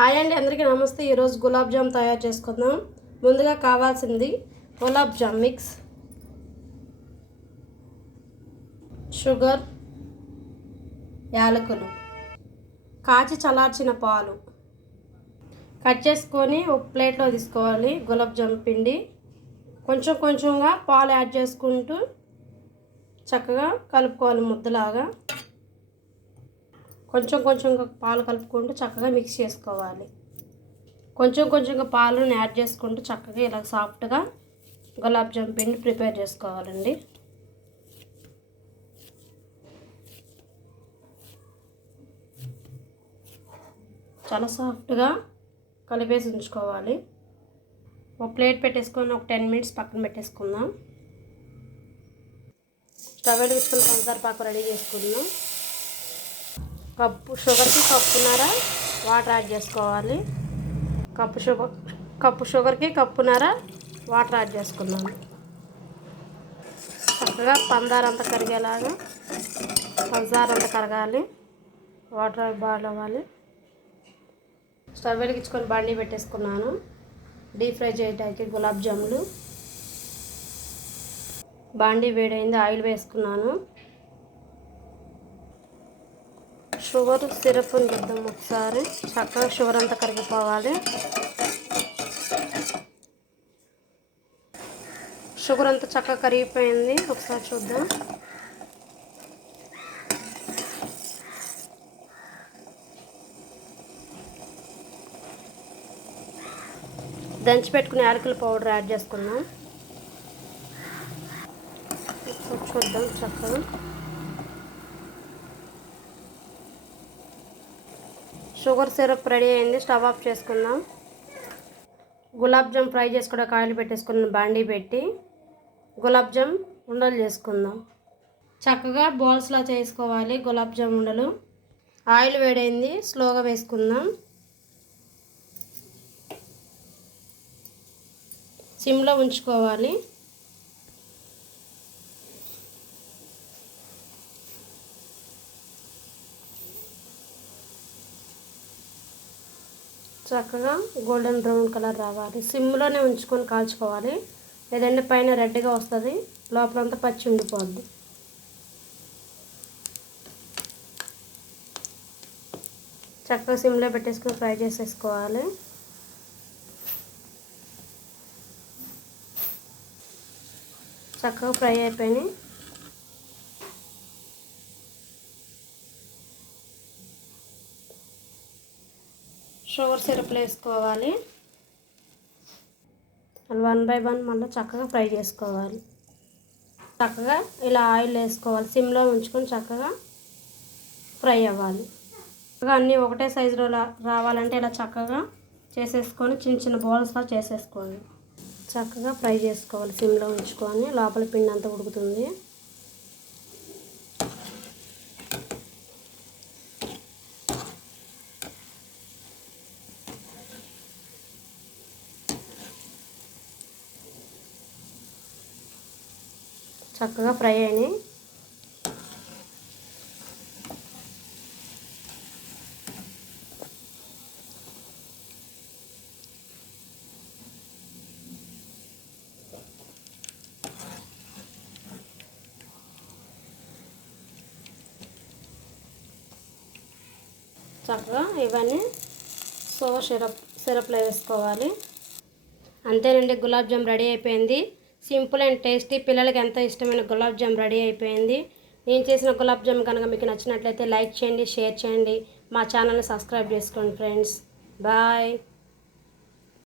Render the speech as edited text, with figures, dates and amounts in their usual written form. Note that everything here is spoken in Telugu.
హాయ్ అండి, అందరికీ నమస్తే. ఈరోజు గులాబ్ జామ్ తయారు చేసుకుందాం. ముందుగా కావాల్సింది గులాబ్ జామ్ మిక్స్, షుగర్, యాలకులు, కాచి చల్లార్చిన పాలు కట్ చేసుకొని ఒక ప్లేట్లో తీసుకోవాలి. గులాబ్ జామ్ పిండి కొంచెం కొంచెంగా పాలు యాడ్ చేసుకుంటూ చక్కగా కలుపుకోవాలి. ముద్దలాగా కొంచెం కొంచెంగా పాలు కలుపుకుంటూ చక్కగా మిక్స్ చేసుకోవాలి. కొంచెం కొంచెంగా పాలను యాడ్ చేసుకుంటూ చక్కగా ఇలా సాఫ్ట్గా గులాబ్ జామ్ పిండి ప్రిపేర్ చేసుకోవాలండి. చాలా సాఫ్ట్గా కలిపేసి ఉంచుకోవాలి. ఒక ప్లేట్ పెట్టేసుకొని ఒక 10 మినిట్స్ పక్కన పెట్టేసుకుందాం. స్టవ్ వెలిగించుకొని పంచదార పాకు రెడీ చేసుకుందాం. కప్పు షుగర్కి కప్పున్నర వాటర్ యాడ్ చేసుకోవాలి. కప్పు షుగర్కి కప్పున్నర వాటర్ యాడ్ చేసుకున్నాము. చక్కగా పంచదార అంతా కరిగేలాగా పంచదార అంతా కరగాలి. వాటర్ బాయిల్ అవ్వాలి. స్టవ్ వెలిగించుకొని బండి పెట్టేసుకున్నాను. డీప్ ఫ్రై చేయడానికి గులాబ్ జాములు. బాండీ వేడైంది, ఆయిల్ వేసుకున్నాను. షుగర్ సిరప్ వేద్దాం ఒకసారి. చక్కగా షుగర్ అంతా కరిగిపోవాలి. షుగర్ అంతా చక్కగా కరిగిపోయింది. ఒకసారి చూద్దాం. దంచి పెట్టుకుని యాలకుల పౌడర్ యాడ్ చేసుకున్నాం. చూద్దాం చక్కగా. షుగర్ సిరప్ రెడీ అయింది. స్టవ్ ఆఫ్ చేసుకుందాం. గులాబ్ జామ్ ఫ్రై చేసుకోవడానికి ఆయిల్ పెట్టేసుకున్నాం. బాండీ పెట్టి గులాబ్ జామ్ ఉండలు చేసుకుందాం. చక్కగా బాల్స్లా చేసుకోవాలి గులాబ్ జామ్ ఉండలు. ఆయిల్ వేడైంది, స్లోగా వేసుకుందాం. సిమ్లో ఉంచుకోవాలి. చక్కగా గోల్డెన్ బ్రౌన్ కలర్ రావాలి. సిమ్లోనే ఉంచుకొని కాల్చుకోవాలి, లేదంటే పైన రెడ్గా వస్తుంది, లోపలంతా పచ్చి ఉండిపోద్ది. చక్కగా సిమ్లో పెట్టేసుకొని ఫ్రై చేసేసుకోవాలి. చక్కగా ఫ్రై అయిపోయినాయి. షుగర్ సిరప్లో వేసుకోవాలి. అలా 1 బై 1 మళ్ళీ చక్కగా ఫ్రై చేసుకోవాలి. చక్కగా ఇలా ఆయిల్ వేసుకోవాలి. సిమ్లో ఉంచుకొని చక్కగా ఫ్రై అవ్వాలి. అన్నీ ఒకటే సైజులో రావాలంటే ఇలా చక్కగా చేసేసుకొని చిన్న చిన్న బౌల్స్లా చేసేసుకోండి. చక్కగా ఫ్రై చేసుకోవాలి. సిమ్లో ఉంచుకొని లోపల పిండి అంతా ఉడుకుతుంది. చక్కగా ఫ్రై అయినాయి. చక్కగా ఇవన్నీ షుగర్ సిరప్లో వేసుకోవాలి. అంతేనండి, గులాబ్ జామ్ రెడీ అయిపోయింది. సింపుల్ అండ్ టేస్టీ, పిల్లలకి ఎంతో ఇష్టమైన గులాబ్ జామ్ రెడీ అయిపోయింది. నేను చేసిన గులాబ్ జామ్ కనుక మీకు నచ్చినట్లయితే లైక్ చేయండి, షేర్ చేయండి, మా ఛానల్ని సబ్స్క్రైబ్ చేసుకోండి ఫ్రెండ్స్. బాయ్.